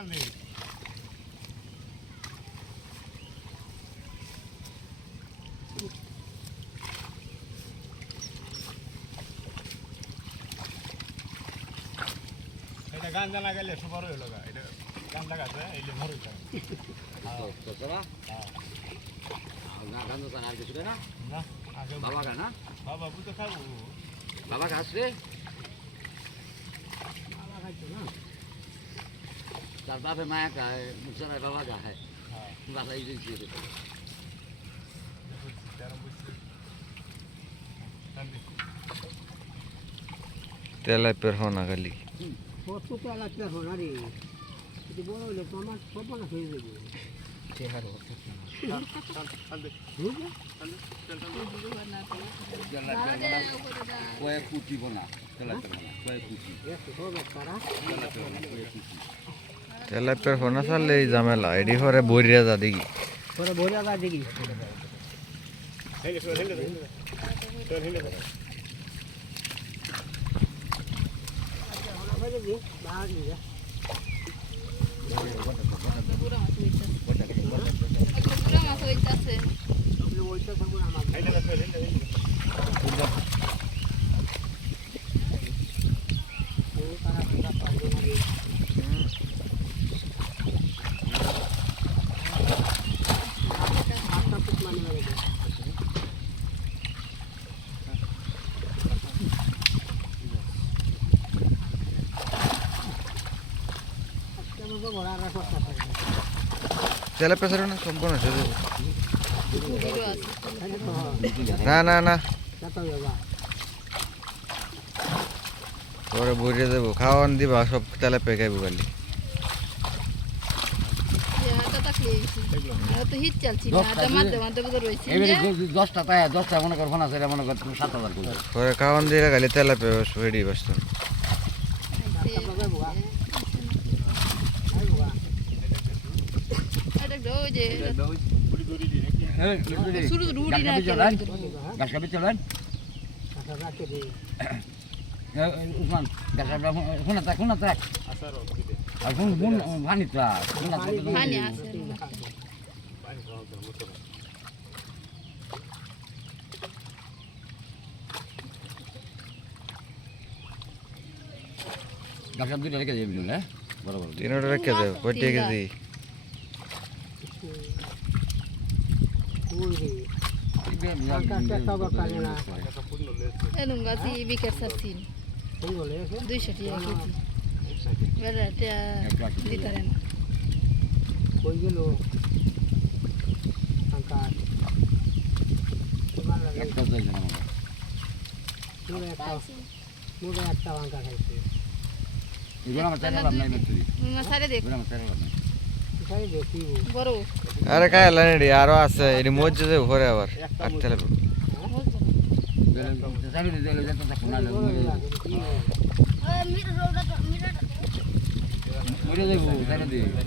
এটা গান জানা গেলে সুপার হইল গা এটা গান লাগাছে এইলে মরে যায় তো তোরা না গান জানা আর কিছু না না আগে বাবা গানা বাবা বুঝতে খাবো বাবা ঘাস রে বাবা খাইতো না তার বাপে মায়া খায় মুসারায় বাবা খায় হ্যাঁ বাবা এই দিয়েছে তেলাপিয়ার হোনা খালি কত তেল আছে না রে যদি বড় হলে তো আমার সপনা হয়ে যাবে চেহারা কয়েক কুটি বোনা কয়েক কুটি তেলাপিয়ার হোনা চাললে এই ঝামেলা এডি পরে বইরিয়া যা দেখি পরে বড়িয়া গা দেখি হেলে হেলে হেলে হেলে তেলাপিয়া না সম্পূর্ণ শেষ হবে। না না না পরে বইরে দেবো খাওয়ান দিবা সব তেলাপিয়া খাইবো খালি দশটা তাই 10টা মনে কর ফোন আছে মনে কর 7,000 করে পরে খাওয়ান দিয়ে খালি তেলাপিয়া রেডি বসত গাছ কাপি চলেন উসমান গাছ শোনা থাক আর কোন কোন পানি তা পানি আছে গাছ কাপ দুইটা রেখে যাবি হ্যাঁ বড় বড় তিনটা রেখে দেবো কয়টা কেজি এনুম গাছি বিকেট সারছিন 200 টাকা কেজি বেড়াটা দিতারেন কই গেল আকাশ একটা যাইছে না মুড়ে একটা ভাঙা খাইছে এগুলো আমার চাইলে লাভ নাই মেট্রি মাছারে দেখ এগুলো আমার চাইলে লাভ নাই খাই দেখি বড় আরে খাইলা নেডি আরো আছে এটি মজ্জা যাবো ঘরে আবার আর তেলাপিয়া চাইলে দিলে যেতে থাকুন না মরে যাবো চাইলে দিই